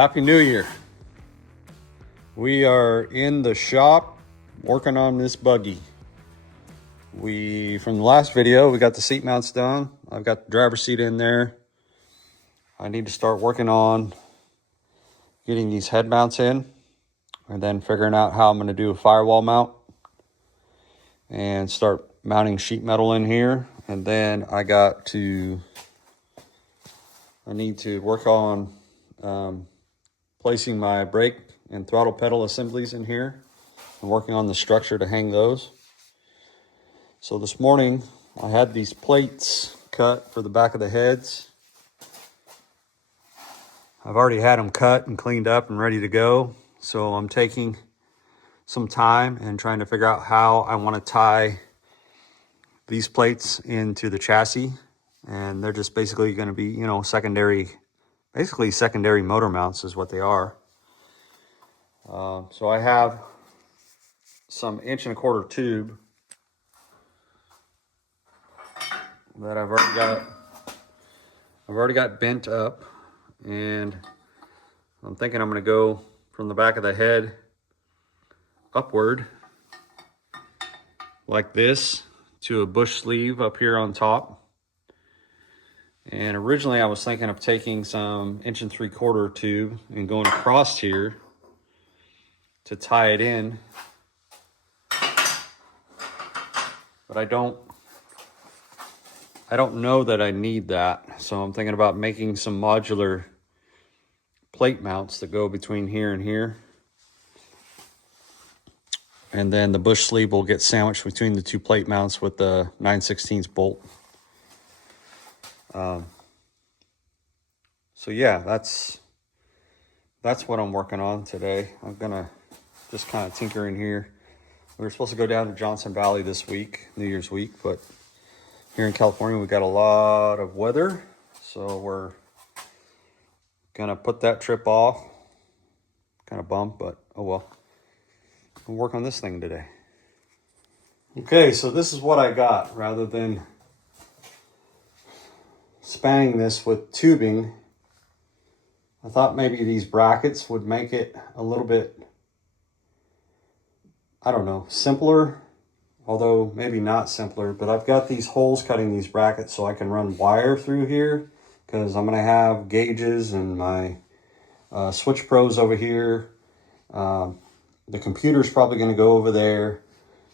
Happy New Year. We are in the shop working on this buggy. From the last video, we got the seat mounts done. I've got the driver's seat in there. I need to start working on getting these head mounts in and then figuring out how I'm going to do a firewall mount and start mounting sheet metal in here. And then I need to work on placing my brake and throttle pedal assemblies in here and working on the structure to hang those. So this morning I had these plates cut for the back of the heads. I've already had them cut and cleaned up and ready to go. So I'm taking some time and trying to figure out how I want to tie these plates into the chassis. And they're just basically going to be, secondary motor mounts is what they are. So I have some 1.25" tube that I've already got bent up, and I'm thinking I'm going to go from the back of the head upward like this to a bush sleeve up here on top. And originally I was thinking of taking some 1.75" tube and going across here to tie it in, but I don't know that I need that. So I'm thinking about making some modular plate mounts that go between here and here. And then the bush sleeve will get sandwiched between the two plate mounts with the 9/16 bolt. So yeah, that's what I'm working on today. I'm gonna just kind of tinker in here. We were supposed to go down to Johnson Valley this week, New Year's week, but here in California we got a lot of weather, so we're gonna put that trip off. Kind of bummed, but oh well. We'll work on this thing today. Okay, so this is what I got. Rather than spanning this with tubing, I thought maybe these brackets would make it a little bit, I don't know, simpler, although maybe not simpler. But I've got these holes cutting these brackets so I can run wire through here, because I'm going to have gauges and my switch pros over here. The computer's probably going to go over there.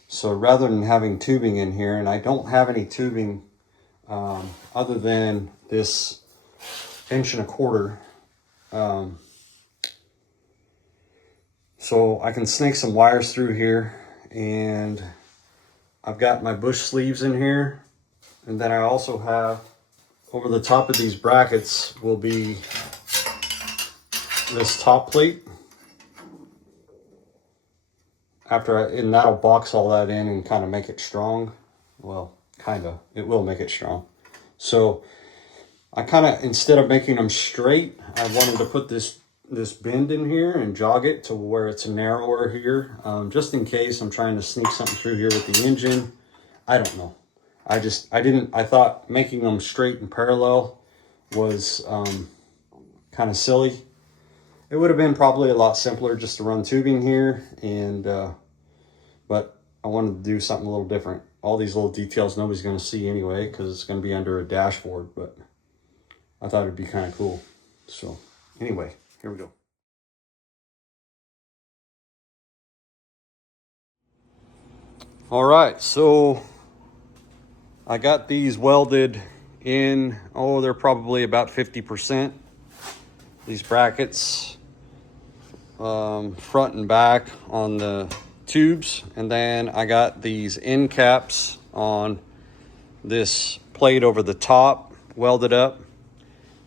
So rather than having tubing in here, and I don't have any tubing other than this 1.25". So I can snake some wires through here, and I've got my bush sleeves in here, and then I also have over the top of these brackets will be this top plate. And that'll box all that in and kind of make it strong. Well, it will make it strong. So I kind of, instead of making them straight, I wanted to put this bend in here and jog it to where it's narrower here, just in case I'm trying to sneak something through here with the engine. I don't know. I thought making them straight and parallel was kind of silly. It would have been probably a lot simpler just to run tubing here, but I wanted to do something a little different. All these little details nobody's going to see anyway, because it's going to be under a dashboard, but I thought it'd be kind of cool. So anyway, here we go. All right, so I got these welded in. They're probably about 50%. These brackets, front and back on the tubes, and then I got these end caps on this plate over the top welded up.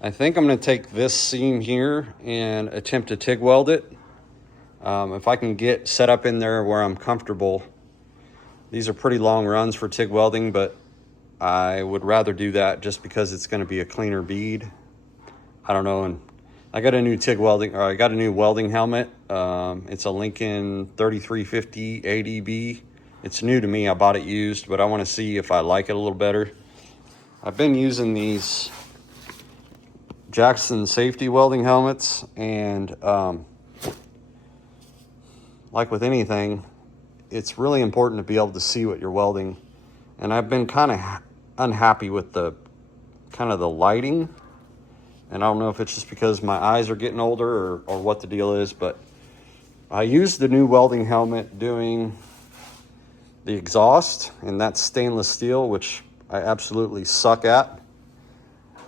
I think I'm going to take this seam here and attempt to TIG weld it. If I can get set up in there where I'm comfortable. These are pretty long runs for TIG welding, but I would rather do that just because it's going to be a cleaner bead. I don't know. And I got a new I got a new welding helmet. It's a Lincoln 3350 ADB. It's new to me. I bought it used, but I want to see if I like it a little better. I've been using these Jackson safety welding helmets, and like with anything, it's really important to be able to see what you're welding. And I've been kind of unhappy with the lighting, and I don't know if it's just because my eyes are getting older or what the deal is, but I used the new welding helmet doing the exhaust, and that's stainless steel, which I absolutely suck at.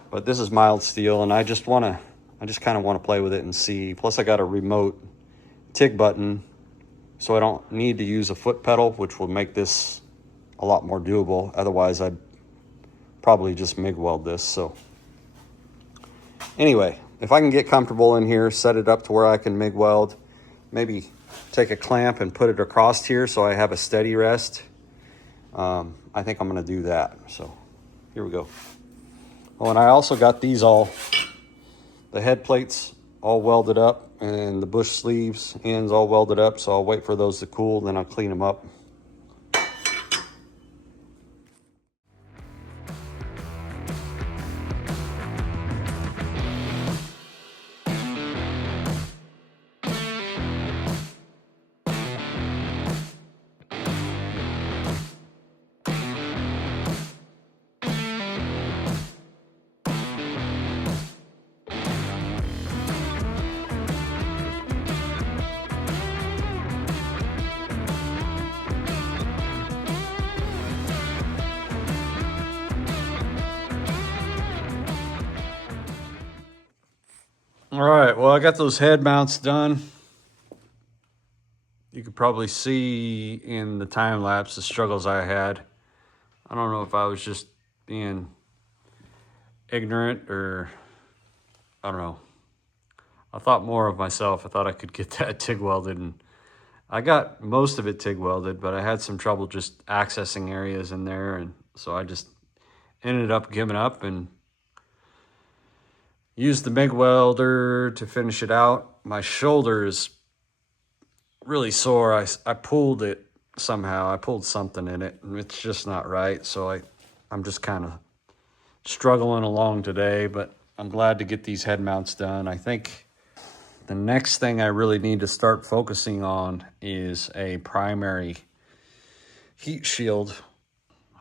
But this is mild steel, and I just kind of want to play with it and see. Plus I got a remote TIG button, so I don't need to use a foot pedal, which will make this a lot more doable. Otherwise, I'd probably just MIG weld this. So anyway, if I can get comfortable in here, set it up to where I can MIG weld, maybe take a clamp and put it across here so I have a steady rest, I think I'm going to do that. So here we go. Oh, and I also got these the head plates all welded up, and the bush sleeves ends all welded up, so I'll wait for those to cool, then I'll clean them up. All right, well, I got those head mounts done. You could probably see in the time lapse the struggles I had. I don't know if I was just being ignorant or I don't know. I thought more of myself. I thought I could get that TIG welded, and I got most of it TIG welded, but I had some trouble just accessing areas in there, and so I just ended up giving up and used the MIG welder to finish it out. My shoulder is really sore. I pulled it somehow. I pulled something in it, and it's just not right. So I'm just kind of struggling along today, but I'm glad to get these head mounts done. I think the next thing I really need to start focusing on is a primary heat shield.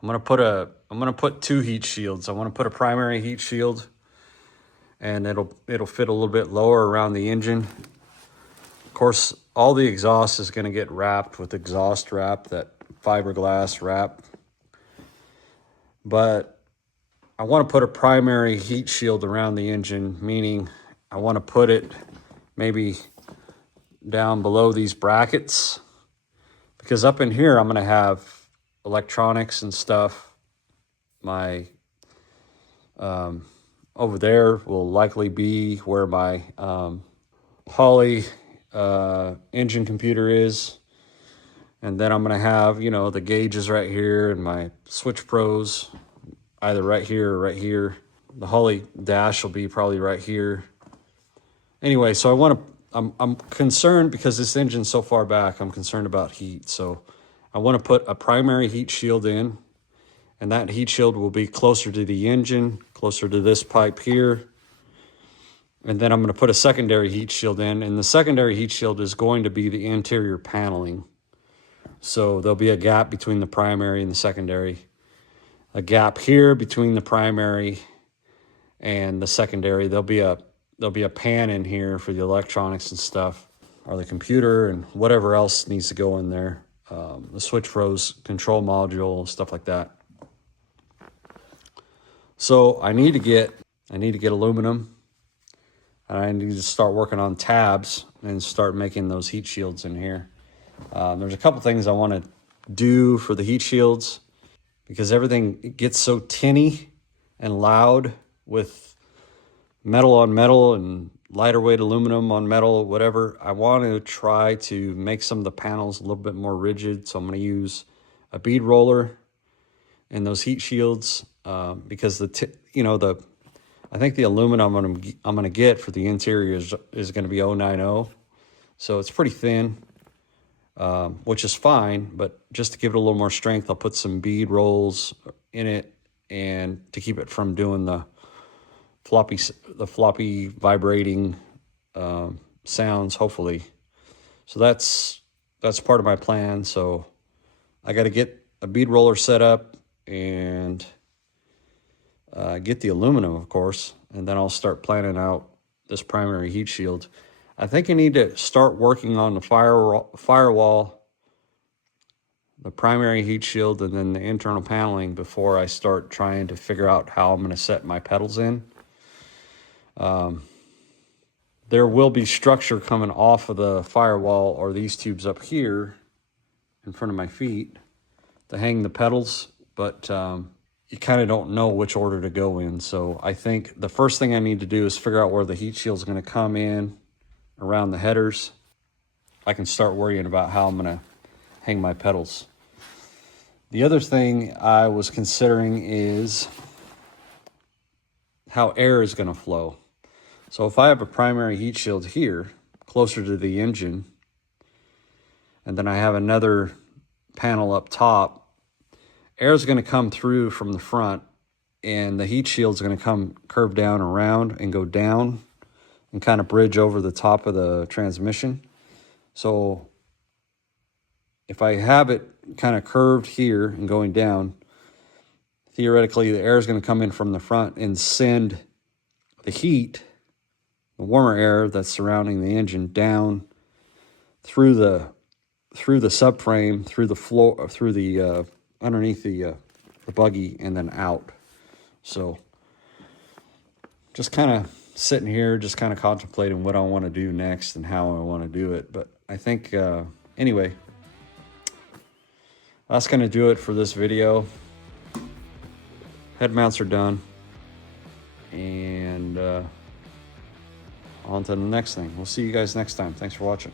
I'm gonna put two heat shields. I want to put a primary heat shield, and it'll fit a little bit lower around the engine. Of course, all the exhaust is going to get wrapped with exhaust wrap, that fiberglass wrap. But I want to put a primary heat shield around the engine, meaning I want to put it maybe down below these brackets, because up in here I'm going to have electronics and stuff. My over there will likely be where my Holley engine computer is, and then I'm going to have, you know, the gauges right here and my switch pros either right here or right here. The Holley dash will be probably right here. Anyway, so I'm concerned because this engine's so far back. I'm concerned about heat, so I want to put a primary heat shield in, and that heat shield will be closer to the engine, closer to this pipe here. And then I'm going to put a secondary heat shield in, and the secondary heat shield is going to be the interior paneling. So there'll be a gap between the primary and the secondary, a gap here between the primary and the secondary. There'll be a pan in here for the electronics and stuff, or the computer and whatever else needs to go in there. The switch pros, control module, stuff like that. So I need to get aluminum, and I need to start working on tabs and start making those heat shields in here. There's a couple things I want to do for the heat shields, because everything gets so tinny and loud with metal on metal and lighter weight aluminum on metal, whatever. I want to try to make some of the panels a little bit more rigid, so I'm going to use a bead roller in those heat shields, because I think the aluminum I'm going to get for the interior is going to be 090, so it's pretty thin, which is fine. But just to give it a little more strength, I'll put some bead rolls in it, and to keep it from doing the floppy vibrating sounds, hopefully. So that's part of my plan. So I got to get a bead roller set up and get the aluminum, of course, and then I'll start planning out this primary heat shield. I think I need to start working on the firewall, the primary heat shield, and then the internal paneling before I start trying to figure out how I'm going to set my pedals in. There will be structure coming off of the firewall or these tubes up here in front of my feet to hang the pedals, but you kind of don't know which order to go in. So I think the first thing I need to do is figure out where the heat shield is going to come in around the headers. I can start worrying about how I'm going to hang my pedals. The other thing I was considering is how air is going to flow. So if I have a primary heat shield here, closer to the engine, and then I have another panel up top, air is going to come through from the front, and the heat shield is going to come curve down around and go down and kind of bridge over the top of the transmission. So if I have it kind of curved here and going down, theoretically the air is going to come in from the front and send the heat, the warmer air that's surrounding the engine, down through the subframe, through the floor, through the underneath the buggy, and then out. So just kind of sitting here, just kind of contemplating what I want to do next and how I want to do it. But I think anyway, that's going to do it for this video. Head mounts are done, and on to the next thing. We'll see you guys next time. Thanks for watching.